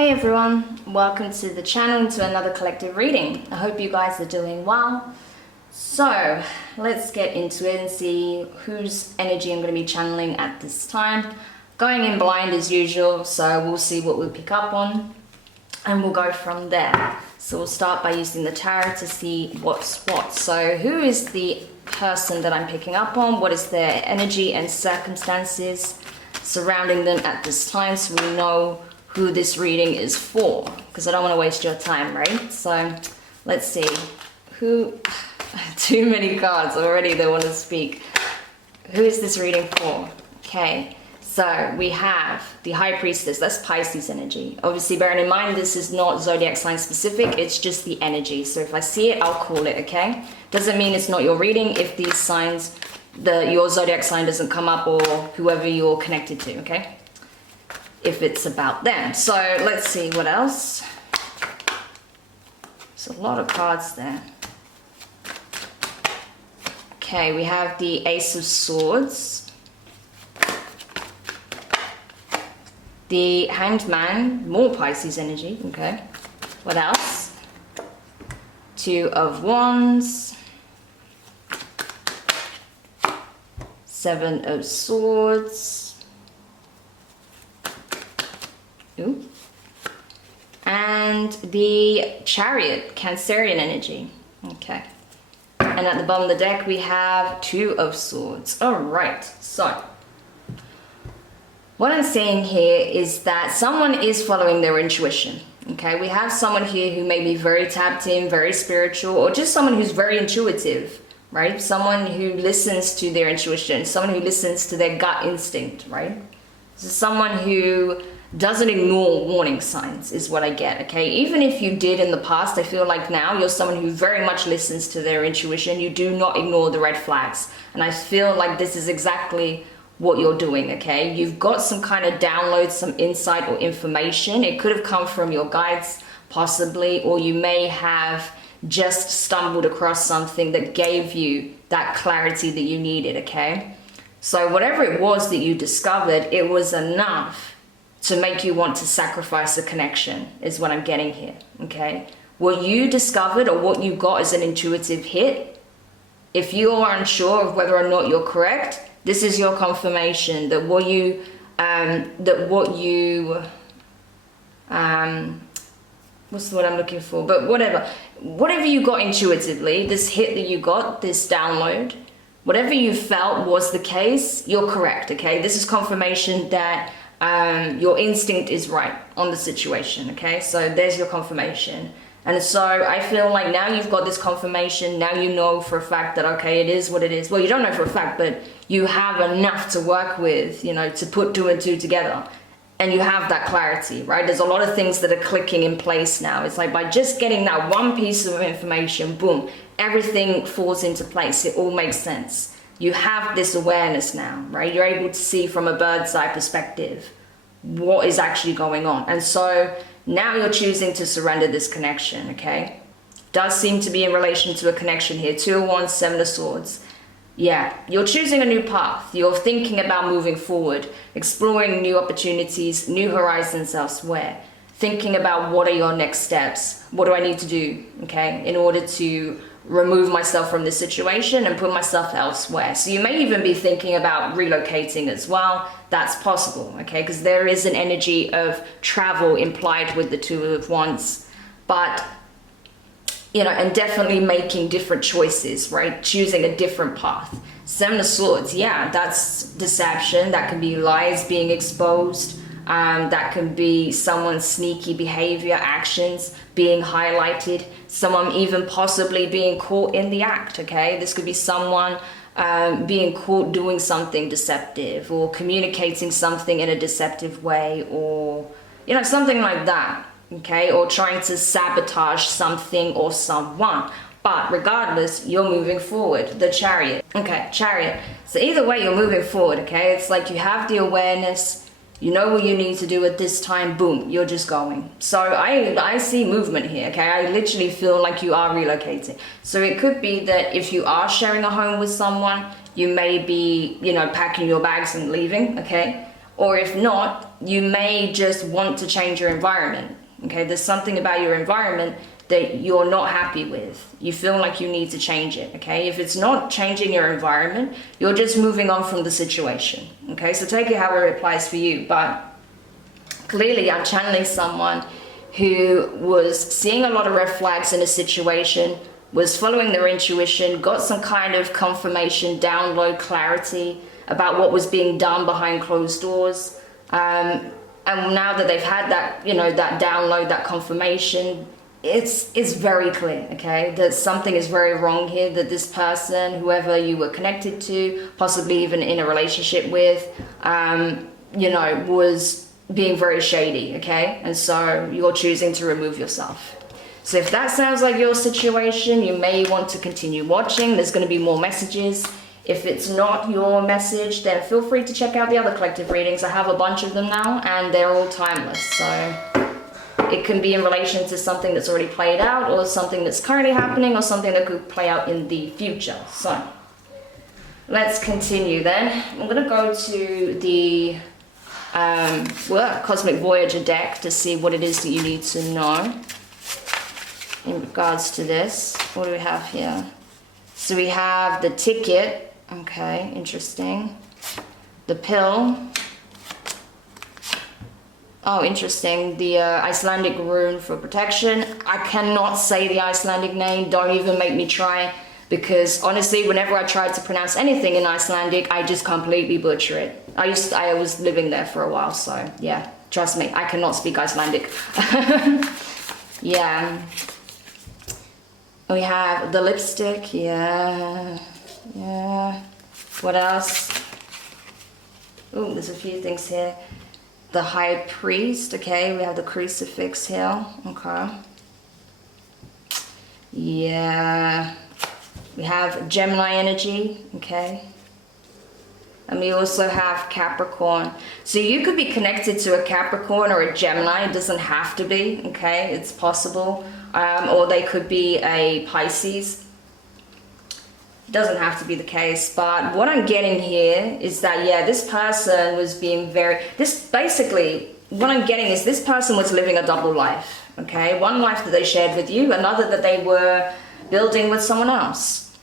Hey everyone, welcome to the channel and to another collective reading. I hope you guys are doing well. So let's get into it and see whose energy I'm going to be channeling at this time. Going in blind as usual, so we'll see what we'll pick up on and we'll go from there. So we'll start by using the tarot to see what's what. So who is the person that I'm picking up on? What is their energy and circumstances surrounding them at this time, so we know who this reading is for, because I don't want to waste your time, right? So let's see who. Too many cards already, they want to speak. Who is this reading for? Okay, so we have the High Priestess. That's Pisces energy. Obviously bearing in mind this is not zodiac sign specific, it's just the energy. So if I see it, I'll call it, okay? Doesn't mean it's not your reading if these signs, your zodiac sign doesn't come up, or whoever you're connected to, okay? If it's about them. So let's see what else. There's a lot of cards there. Okay, we have the Ace of Swords, the Hanged Man, more Pisces energy, okay. What else? Two of Wands, Seven of Swords, ooh, and the Chariot, Cancerian energy, okay. And at the bottom of the deck we have Two of Swords. All right, so what I'm seeing here is that someone is following their intuition, okay? We have someone here who may be very tapped in, very spiritual, or just someone who's very intuitive, right? Someone who listens to their intuition, someone who listens to their gut instinct, right? So someone who doesn't ignore warning signs is what I get, okay? Even if you did in the past, I feel like now you're someone who very much listens to their intuition. You do not ignore the red flags. And I feel like this is exactly what you're doing, okay? You've got some kind of download, some insight or information. It could have come from your guides, possibly, or you may have just stumbled across something that gave you that clarity that you needed, okay? So whatever it was that you discovered, it was enough to make you want to sacrifice a connection, is what I'm getting here, okay? What you discovered or what you got is an intuitive hit. If you are unsure of whether or not you're correct, this is your confirmation that what's the word I'm looking for? But whatever you got intuitively, this hit that you got, this download, whatever you felt was the case, you're correct, okay? This is confirmation that your instinct is right on the situation, okay? So there's your confirmation. And so I feel like now you've got this confirmation, now you know for a fact that, okay, it is what it is. Well, you don't know for a fact, but you have enough to work with, you know, to put two and two together. And you have that clarity, right? There's a lot of things that are clicking in place now. It's like by just getting that one piece of information, boom, everything falls into place. It all makes sense. You have this awareness now, right? You're able to see from a bird's eye perspective what is actually going on. And so now you're choosing to surrender this connection, okay? Does seem to be in relation to a connection here. Two of Wands, Seven of Swords. Yeah, you're choosing a new path. You're thinking about moving forward, exploring new opportunities, new horizons elsewhere, thinking about what are your next steps? What do I need to do, okay, in order to remove myself from this situation and put myself elsewhere. So you may even be thinking about relocating as well. That's possible, okay, because there is an energy of travel implied with the Two of Wands. But, you know, and definitely making different choices, right? Choosing a different path. Seven of Swords, yeah, that's deception. That can be lies being exposed. That can be someone's sneaky behavior, actions being highlighted, someone even possibly being caught in the act, okay? This could be someone being caught doing something deceptive or communicating something in a deceptive way, or, you know, something like that, okay? Or trying to sabotage something or someone. But regardless, you're moving forward. The Chariot, okay, Chariot. So either way, you're moving forward, okay? It's like you have the awareness, you know what you need to do at this time, boom, you're just going. So I see movement here, okay? I literally feel like you are relocating. So it could be that if you are sharing a home with someone, you may be, you know, packing your bags and leaving, okay? or if not, you may just want to change your environment. Okay, there's something about your environment that you're not happy with. You feel like you need to change it, okay? If it's not changing your environment, you're just moving on from the situation, okay? So take it however it applies for you, but clearly I'm channeling someone who was seeing a lot of red flags in a situation, was following their intuition, got some kind of confirmation, download, clarity about what was being done behind closed doors. And now that they've had that, you know, that download, that confirmation, it's very clear, okay, that something is very wrong here, that this person, whoever you were connected to, possibly even in a relationship with, you know, was being very shady, okay? And so you're choosing to remove yourself. So if that sounds like your situation, you may want to continue watching. There's going to be more messages. If it's not your message, then feel free to check out the other collective readings. I have a bunch of them now, and they're all timeless. So it can be in relation to something that's already played out, or something that's currently happening, or something that could play out in the future. So let's continue then. I'm going to go to the Cosmic Voyager deck to see what it is that you need to know in regards to this. What do we have here? So we have the ticket. Okay, interesting. The pill. Oh, interesting. The Icelandic rune for protection. I cannot say the Icelandic name. Don't even make me try. Because honestly, whenever I tried to pronounce anything in Icelandic, I just completely butcher it. I was living there for a while, so yeah. Trust me, I cannot speak Icelandic. Yeah. We have the lipstick. Yeah. What else? Oh, there's a few things here. The High Priest, okay, we have the crucifix here, okay. Yeah, we have Gemini energy, okay. And we also have Capricorn. So you could be connected to a Capricorn or a Gemini, it doesn't have to be, okay, it's possible. Or they could be a Pisces. It doesn't have to be the case, but what I'm getting here is that, yeah, this person was being basically, what I'm getting is this person was living a double life, okay? One life that they shared with you, another that they were building with someone else.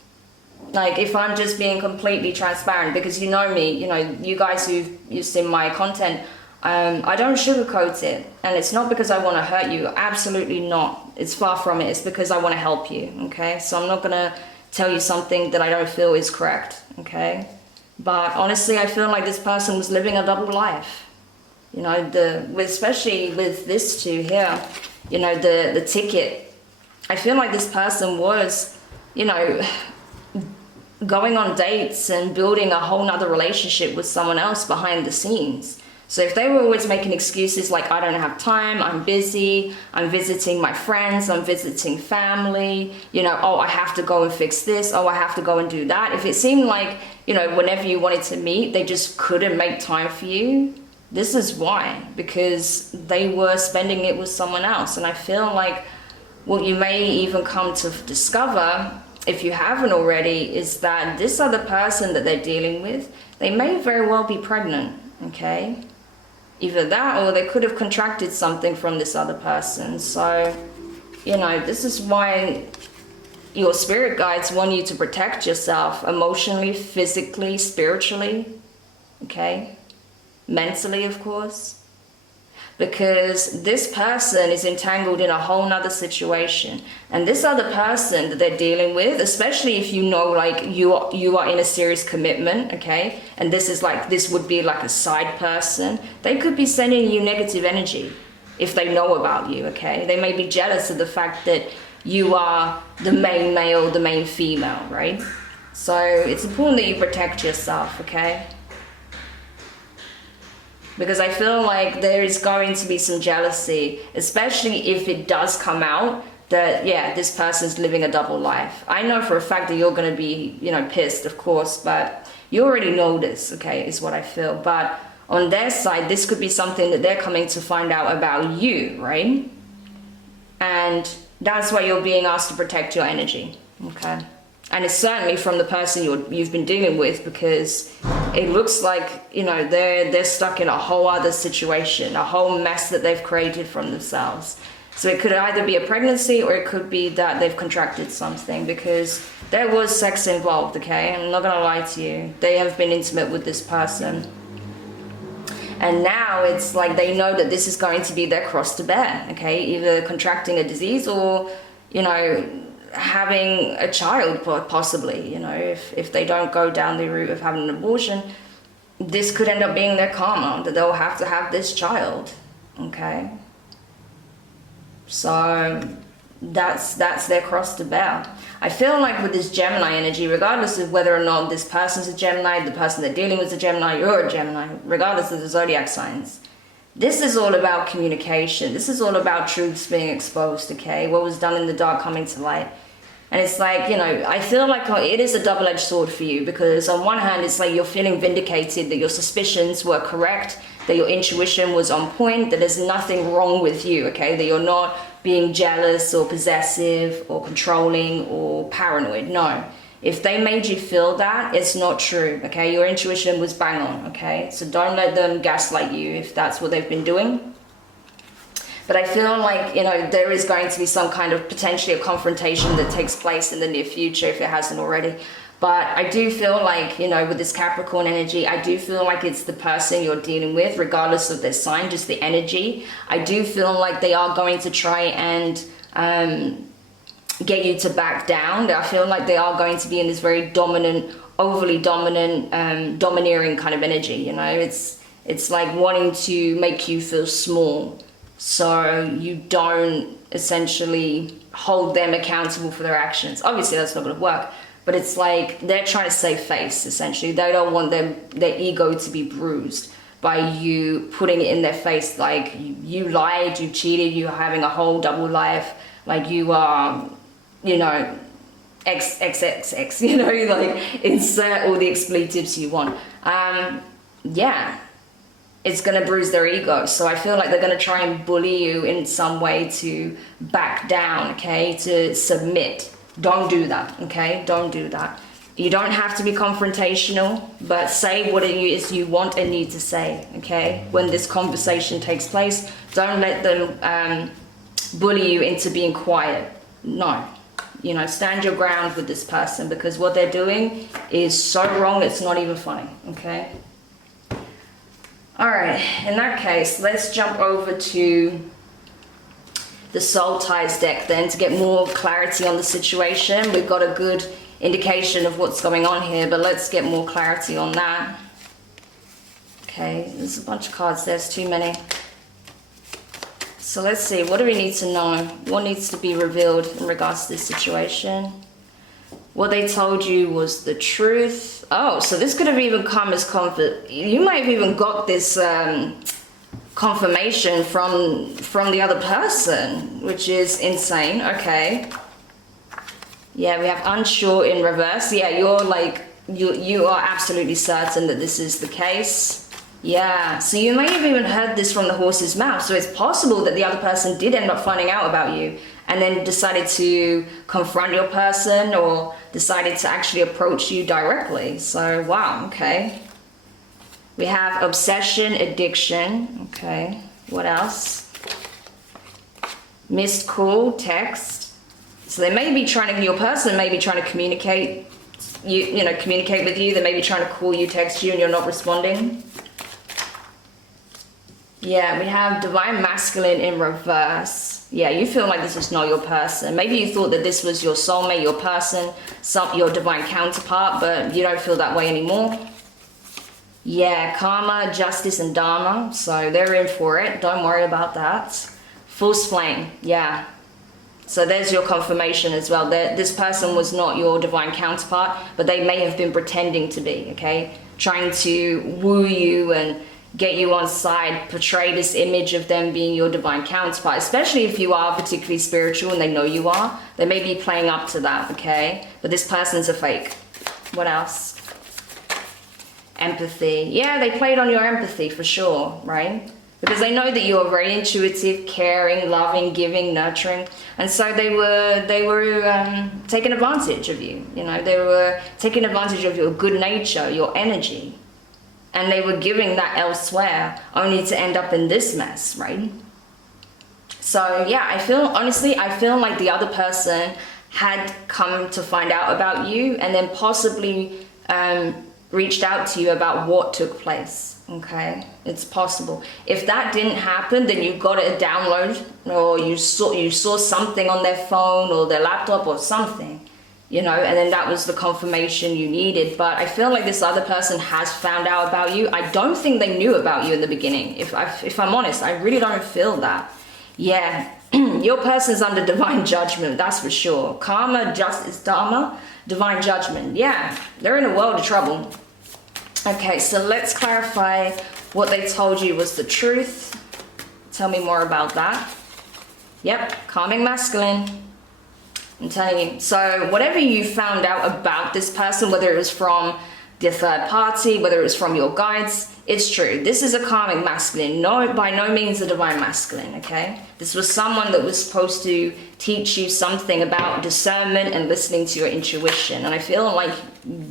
Like, if I'm just being completely transparent, because you know me, you know, you guys who've seen my content, I don't sugarcoat it, and it's not because I want to hurt you, absolutely not. It's far from it, it's because I want to help you, okay? So I'm not gonna tell you something that I don't feel is correct, okay? But honestly, I feel like this person was living a double life. You know, especially with this two here, you know, the ticket. I feel like this person was, you know, going on dates and building a whole nother relationship with someone else behind the scenes. So if they were always making excuses like, I don't have time, I'm busy, I'm visiting my friends, I'm visiting family, you know, oh, I have to go and fix this, oh, I have to go and do that. If it seemed like, you know, whenever you wanted to meet, they just couldn't make time for you, this is why. Because they were spending it with someone else. And I feel like what you may even come to discover, if you haven't already, is that this other person that they're dealing with, they may very well be pregnant, okay? Either that, or they could have contracted something from this other person. So, you know, this is why your spirit guides want you to protect yourself emotionally, physically, spiritually, okay? Mentally, of course. Because this person is entangled in a whole nother situation. And this other person that they're dealing with, especially if you know, like, you are in a serious commitment, okay? And this would be like a side person. They could be sending you negative energy if they know about you, okay? They may be jealous of the fact that you are the main male, the main female, right? So it's important that you protect yourself, okay? Because I feel like there is going to be some jealousy, especially if it does come out that, yeah, this person's living a double life. I know for a fact that you're going to be, you know, pissed, of course, but you already know this, okay, is what I feel. But on their side, this could be something that they're coming to find out about you, right? And that's why you're being asked to protect your energy, okay? And it's certainly from the person you've been dealing with, because it looks like, you know, they're stuck in a whole other situation, a whole mess that they've created from themselves. So it could either be a pregnancy or it could be that they've contracted something, because there was sex involved, okay? I'm not gonna lie to you. They have been intimate with this person. And now it's like they know that this is going to be their cross to bear, okay? Either contracting a disease or, you know, having a child possibly, you know, if they don't go down the route of having an abortion, this could end up being their karma, that they'll have to have this child, okay? So that's their cross to bear. I feel like with this Gemini energy, regardless of whether or not this person's a Gemini, the person they're dealing with is a Gemini, you're a Gemini, regardless of the zodiac signs, this is all about communication. This is all about truths being exposed, okay? What was done in the dark coming to light. And it's like, you know, I feel like it is a double-edged sword for you, because on one hand, it's like you're feeling vindicated that your suspicions were correct, that your intuition was on point, that there's nothing wrong with you, okay? That you're not being jealous or possessive or controlling or paranoid. No. If they made you feel that, it's not true, okay? Your intuition was bang on, okay? So don't let them gaslight you if that's what they've been doing. But I feel like, you know, there is going to be some kind of potentially a confrontation that takes place in the near future if it hasn't already. But I do feel like, you know, with this Capricorn energy, I do feel like it's the person you're dealing with, regardless of their sign, just the energy. I do feel like they are going to try and get you to back down. I feel like they are going to be in this very dominant, overly dominant, domineering kind of energy, you know. It's like wanting to make you feel small, so you don't essentially hold them accountable for their actions. Obviously that's not going to work, but it's like they're trying to save face, essentially. They don't want their ego to be bruised by you putting it in their face, like you lied, you cheated, you're having a whole double life, like you are, you know, XXX, you know, like insert all the expletives you want. Yeah, it's going to bruise their ego. So I feel like they're going to try and bully you in some way to back down, okay, to submit. Don't do that, okay? Don't do that. You don't have to be confrontational, but say what it is you want and need to say, okay? When this conversation takes place, don't let them bully you into being quiet. No. You know, stand your ground with this person, because what they're doing is so wrong, it's not even funny, okay? All right, in that case, let's jump over to the Soul Ties deck then to get more clarity on the situation. We've got a good indication of what's going on here, but let's get more clarity on that. Okay, there's a bunch of cards, there's too many. So let's see, what do we need to know? What needs to be revealed in regards to this situation? What they told you was the truth. Oh, so this could have even come as comfort. You might have even got this confirmation from the other person, which is insane. Okay. Yeah, we have unsure in reverse. Yeah, you're like, you are absolutely certain that this is the case. Yeah, so you may have even heard this from the horse's mouth. So it's possible that the other person did end up finding out about you and then decided to confront your person or decided to actually approach you directly. So, wow, okay. We have obsession, addiction. Okay, what else? Missed call, text. So they may be trying to, your person may be trying to communicate, you know, communicate with you. They may be trying to call you, text you, and you're not responding. Yeah, we have divine masculine in reverse. Yeah, you feel like this is not your person. Maybe you thought that this was your soulmate, your person, your divine counterpart, but you don't feel that way anymore. Yeah, karma, justice, and dharma. So they're in for it. Don't worry about that. False flame. Yeah. So there's your confirmation as well. This person was not your divine counterpart, but they may have been pretending to be, okay? Trying to woo you and get you on side, portray this image of them being your divine counterpart, especially if you are particularly spiritual and they know you are. They may be playing up to that, okay? But this person's a fake. What else? Empathy. Yeah, they played on your empathy for sure, right? Because they know that you are very intuitive, caring, loving, giving, nurturing. And so they were taking advantage of you. You know, they were taking advantage of your good nature, your energy. and they were giving that elsewhere only to end up in this mess, right? So yeah, I feel like the other person had come to find out about you and then possibly reached out to you about what took place. Okay, it's possible. If that didn't happen, then you got a download, or you saw something on their phone or their laptop or something, you know, and then that was the confirmation you needed. But I feel like this other person has found out about you. I don't think they knew about you in the beginning. If I'm honest, I really don't feel that. Yeah, your person's under divine judgment, that's for sure. Karma, justice, dharma, divine judgment. Yeah, they're in a world of trouble. Okay, so let's clarify what they told you was the truth. Tell me more about that. Yep, karmic masculine. I'm telling you. So whatever you found out about this person, whether it was from the third party, whether it was from your guides, it's true. This is a karmic masculine, no, by no means a divine masculine, okay? This was someone that was supposed to teach you something about discernment and listening to your intuition. And I feel like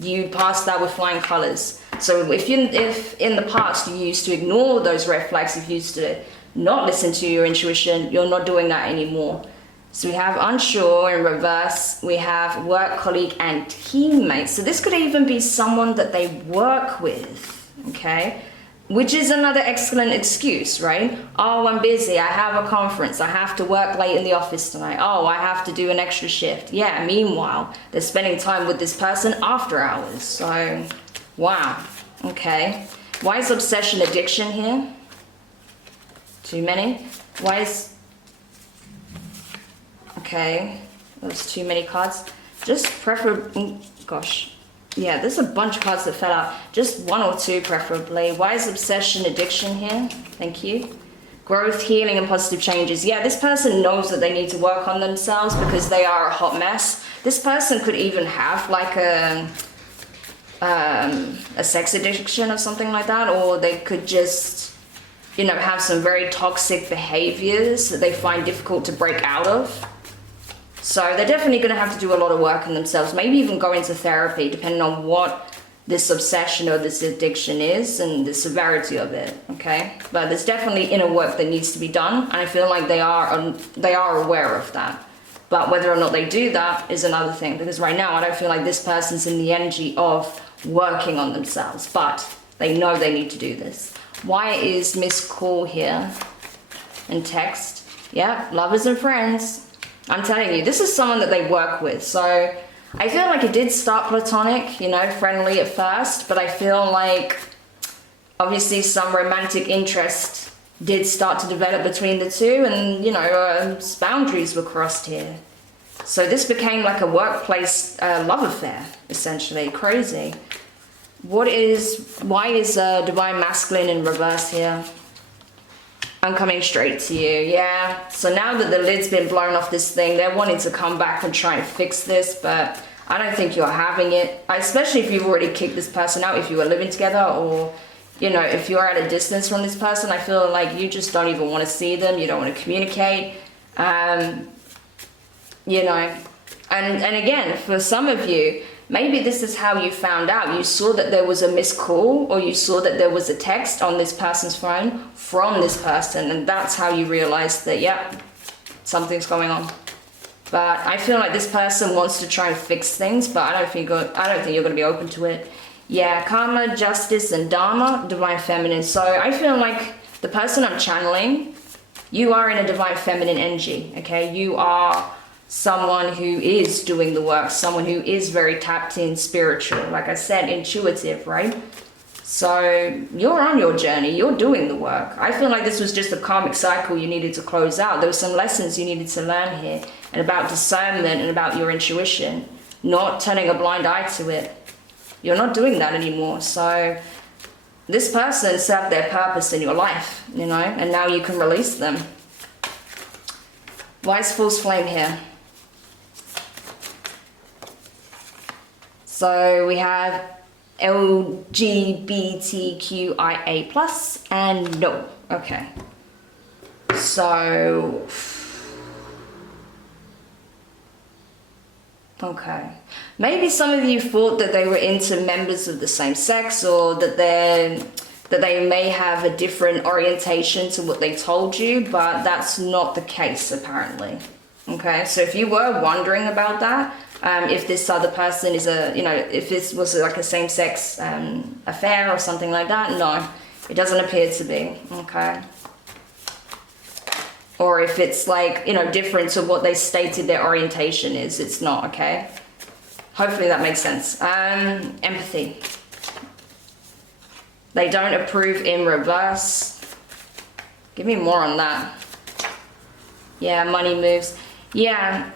you passed that with flying colors. So if in the past you used to ignore those red flags, if you used to not listen to your intuition, you're not doing that anymore. So we have unsure in reverse, we have work colleague and teammate. So this could even be someone that they work with, okay? Which is another excellent excuse, right? Oh, I'm busy, I have a conference, I have to work late in the office tonight. Oh, I have to do an extra shift. Yeah, meanwhile, they're spending time with this person after hours. So, wow, okay. Why is obsession addiction here? Too many? Why is... Okay, there's too many cards. Just preferably, gosh, yeah, there's a bunch of cards that fell out. Just one or two preferably. Why is obsession addiction here? Thank you. Growth, healing, and positive changes. Yeah, this person knows that they need to work on themselves because they are a hot mess. This person could even have like a sex addiction or something like that, or they could just, you know, have some very toxic behaviors that they find difficult to break out of. So they're definitely going to have to do a lot of work on themselves, maybe even go into therapy, depending on what this obsession or this addiction is and the severity of it, okay? But there's definitely inner work that needs to be done, and I feel like they are aware of that. But whether or not they do that is another thing, because right now I don't feel like this person's in the energy of working on themselves, but they know they need to do this. Why is Miss Call here? And text. Yeah, lovers and friends. I'm telling you, this is someone that they work with. So I feel like it did start platonic, you know, friendly at first, but I feel like obviously some romantic interest did start to develop between the two, and, you know, boundaries were crossed here. So this became like a workplace love affair, essentially. Crazy. Why is divine masculine in reverse here? I'm coming straight to you. Yeah, so now that the lid's been blown off this thing, they're wanting to come back and try and fix this, but I don't think you're having it, especially if you've already kicked this person out, if you were living together, or, you know, if you're at a distance from this person. I feel like you just don't even want to see them, you don't want to communicate, you know, and again, for some of you, maybe this is how you found out. You saw that there was a missed call, or you saw that there was a text on this person's phone from this person, and that's how you realized that, yeah, something's going on. But I feel like this person wants to try and fix things, but I don't think you're going to be open to it. Yeah, karma, justice, and dharma, divine feminine. So I feel like the person I'm channeling, you are in a divine feminine energy, okay? You are someone who is doing the work, someone who is very tapped in spiritual, like I said, intuitive, right? So you're on your journey, you're doing the work. I feel like this was just a karmic cycle you needed to close out. There were some lessons you needed to learn here, and about discernment and about your intuition, not turning a blind eye to it. You're not doing that anymore. So this person served their purpose in your life, you know, and now you can release them. Why is false flame here? So we have LGBTQIA+ and no. Okay. So Okay. Maybe some of you thought that they were into members of the same sex, or that they may have a different orientation to what they told you, but that's not the case apparently. Okay, so if you were wondering about that, if this other person is if this was like a same-sex affair or something like that, no, it doesn't appear to be. Okay. Or if it's like, different to what they stated their orientation is, it's not. Okay. Hopefully that makes sense. Empathy. They don't approve in reverse. Give me more on that. Yeah, money moves. Yeah.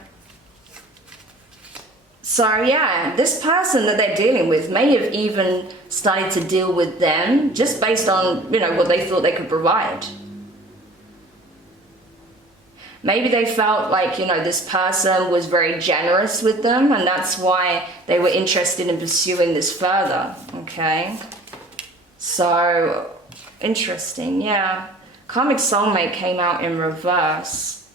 So yeah, this person that they're dealing with may have even started to deal with them just based on, what they thought they could provide. Maybe they felt like, this person was very generous with them, and that's why they were interested in pursuing this further. Okay. So, interesting, yeah. Karmic soulmate came out in reverse.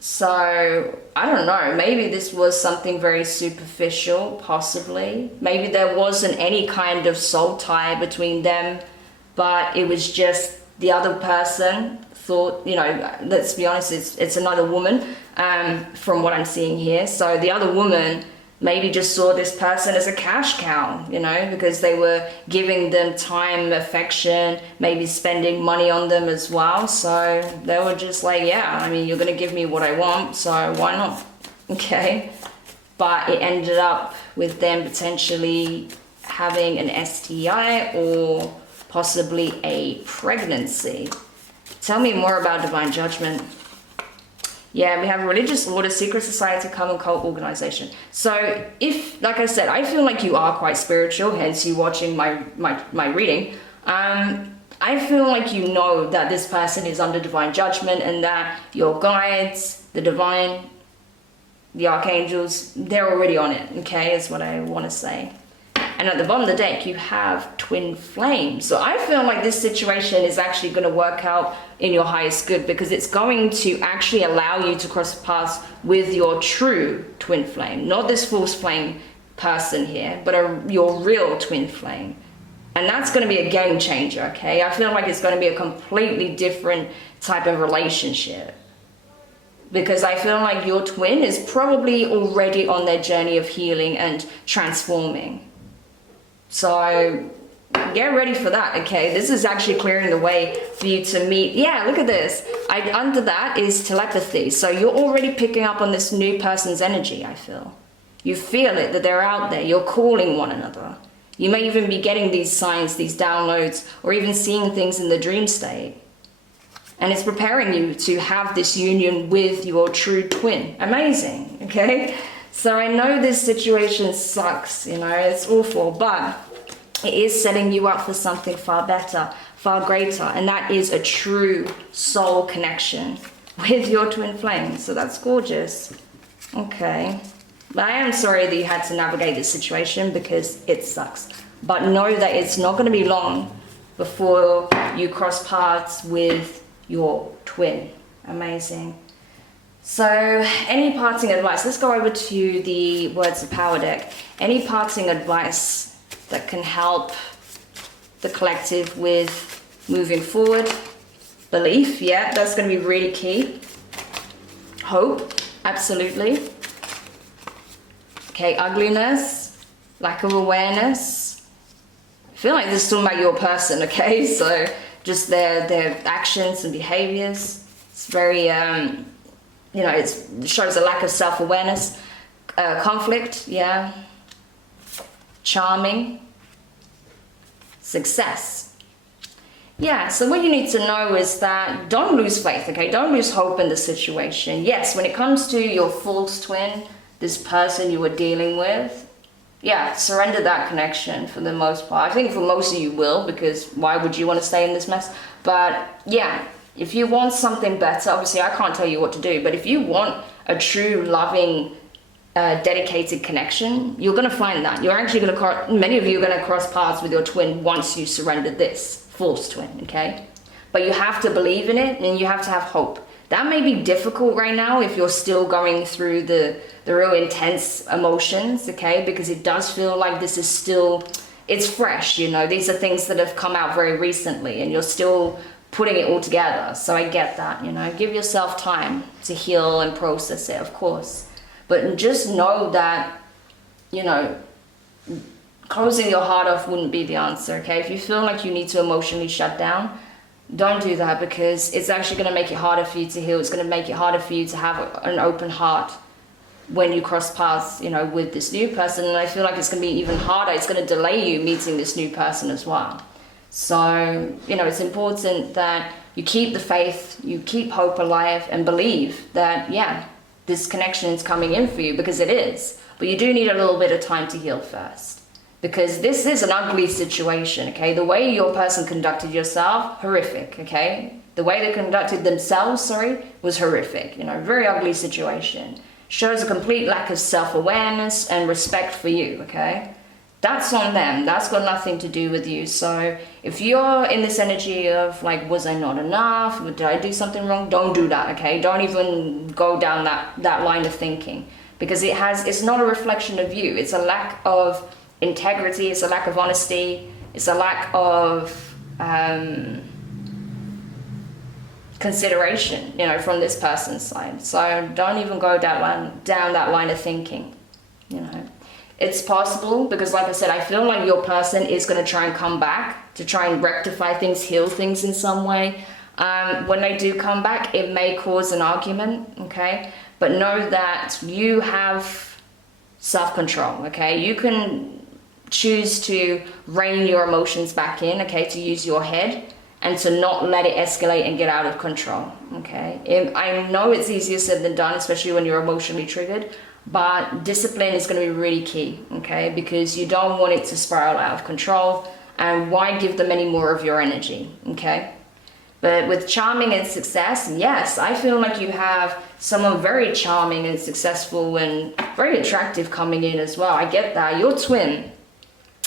So, I don't know, maybe this was something very superficial, possibly. Maybe there wasn't any kind of soul tie between them, but it was just the other person thought, let's be honest, it's another woman, from what I'm seeing here. So the other woman maybe just saw this person as a cash cow, because they were giving them time, affection, maybe spending money on them as well. So they were just like, yeah, you're going to give me what I want, so why not? Okay. But it ended up with them potentially having an STI or possibly a pregnancy. Tell me more about divine judgment. Yeah, we have religious order, secret society, common cult organization. So if, like I said, I feel like you are quite spiritual, hence you watching my reading. I feel like you know that this person is under divine judgment, and that your guides, the divine, the archangels, they're already on it, okay, is what I want to say. And at the bottom of the deck, you have twin flames. So I feel like this situation is actually going to work out in your highest good, because it's going to actually allow you to cross paths with your true twin flame. Not this false flame person here, but your real twin flame. And that's going to be a game changer, okay? I feel like it's going to be a completely different type of relationship. Because I feel like your twin is probably already on their journey of healing and transforming. So get ready for that, okay? This is actually clearing the way for you to meet. Yeah, look at this. Under that is telepathy. So you're already picking up on this new person's energy, I feel. You feel it, that they're out there. You're calling one another. You may even be getting these signs, these downloads, or even seeing things in the dream state. And it's preparing you to have this union with your true twin. Amazing, okay? So I know this situation sucks, it's awful, but it is setting you up for something far better, far greater, and that is a true soul connection with your twin flame. So that's gorgeous. Okay. But I am sorry that you had to navigate this situation, because it sucks. But know that it's not going to be long before you cross paths with your twin. Amazing. So, any parting advice? Let's go over to the Words of Power deck. Any parting advice that can help the collective with moving forward? Belief, yeah, that's going to be really key. Hope, absolutely. Okay, ugliness, lack of awareness. I feel like this is talking about your person, okay? So, just their actions and behaviors. It's very... it shows a lack of self-awareness. Conflict, yeah. Charming. Success. Yeah, so what you need to know is that don't lose faith, okay? Don't lose hope in the situation. Yes, when it comes to your false twin, this person you were dealing with, yeah, surrender that connection for the most part. I think for most of you will, because why would you want to stay in this mess? But yeah, if you want something better, obviously I can't tell you what to do, but if you want a true, loving, dedicated connection, you're going to find that. You're actually going to, many of you are going to cross paths with your twin once you surrender this false twin, okay? But you have to believe in it, and you have to have hope That may be difficult right now if you're still going through the real intense emotions, okay? Because it does feel like this is still, it's fresh, you know? These are things that have come out very recently and you're still putting it all together. So I get that, you know? Give yourself time to heal and process it, of course. But just know that, you know, closing your heart off wouldn't be the answer, okay? If you feel like you need to emotionally shut down, don't do that, because it's actually going to make it harder for you to heal. It's going to make it harder for you to have an open heart when you cross paths, you know, with this new person. And I feel like it's going to be even harder. It's going to delay you meeting this new person as well. So, you know, it's important that you keep the faith, you keep hope alive, and believe that, yeah, this connection is coming in for you, because it is. But you do need a little bit of time to heal first. Because this is an ugly situation, okay? The way your person conducted yourself, horrific, okay? The way they conducted themselves, was horrific. You know, very ugly situation. Shows a complete lack of self-awareness and respect for you, okay? That's on them. That's got nothing to do with you. So if you're in this energy of like, was I not enough? Did I do something wrong? Don't do that, okay? Don't even go down that line of thinking. Because it's not a reflection of you. It's a lack of integrity, it's a lack of honesty, it's a lack of consideration, you know, from this person's side. So don't even go down that line of thinking, you know. It's possible, because like I said, I feel like your person is going to try and come back to try and rectify things, heal things in some way. When they do come back, it may cause an argument, okay? But know that you have self-control, okay? You can choose to rein your emotions back in, okay, to use your head and to not let it escalate and get out of control, okay? I know it's easier said than done, especially when you're emotionally triggered, but discipline is going to be really key, okay? Because you don't want it to spiral out of control, and why give them any more of your energy, okay? But with charming and success, yes, I feel like you have someone very charming and successful and very attractive coming in as well. I get that. Your twin,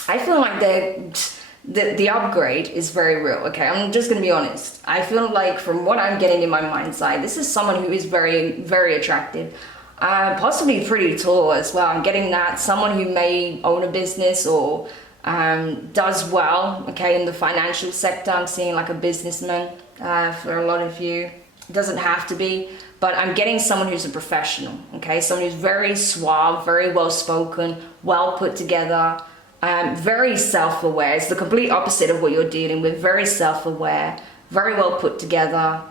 I feel like the upgrade is very real, okay? I'm just going to be honest. I feel like from what I'm getting in my mind's eye, this is someone who is very, very attractive. Possibly pretty tall as well. I'm getting that. Someone who may own a business or does well, okay, in the financial sector. I'm seeing like a businessman for a lot of you. It doesn't have to be, but I'm getting someone who's a professional, okay? Someone who's very suave, very well-spoken, well put together, very self-aware. It's the complete opposite of what you're dealing with. Very self-aware, very well put together,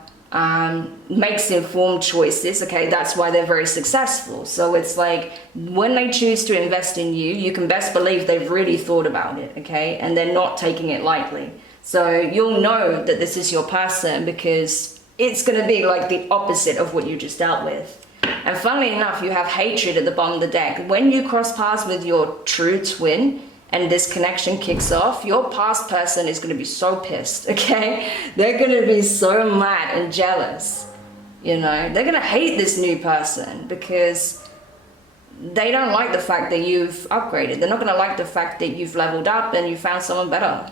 makes informed choices, okay? That's why they're very successful. So it's like when they choose to invest in you, you can best believe they've really thought about it, okay? And they're not taking it lightly. So you'll know that this is your person, because it's going to be like the opposite of what you just dealt with. And funnily enough, you have hatred at the bottom of the deck. When you cross paths with your true twin and this connection kicks off, your past person is going to be so pissed, okay? They're going to be so mad and jealous, you know? They're going to hate this new person because they don't like the fact that you've upgraded. They're not going to like the fact that you've leveled up and you found someone better.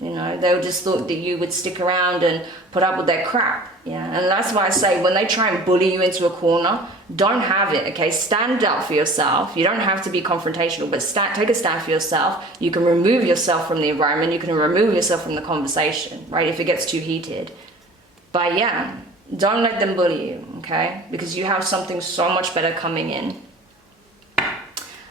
You know, they just thought that you would stick around and put up with their crap. Yeah, and that's why I say when they try and bully you into a corner, don't have it, okay? Stand up for yourself. You don't have to be confrontational, but take a stand for yourself. You can remove yourself from the environment. You can remove yourself from the conversation, right, if it gets too heated. But yeah, don't let them bully you, okay? Because you have something so much better coming in.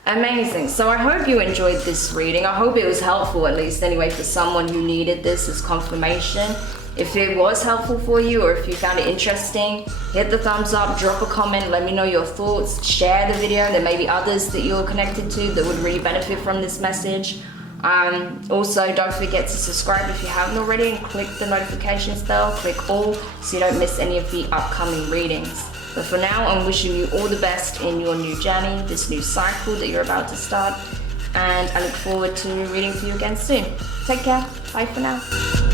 Amazing. So I hope you enjoyed this reading. I hope it was helpful, at least anyway, for someone who needed this as confirmation. If it was helpful for you, or if you found it interesting, hit the thumbs up, drop a comment, let me know your thoughts, share the video. There may be others that you're connected to that would really benefit from this message. Also, don't forget to subscribe if you haven't already, and click the notifications bell, click all, so you don't miss any of the upcoming readings. But for now, I'm wishing you all the best in your new journey, this new cycle that you're about to start, and I look forward to reading for you again soon. Take care. Bye for now.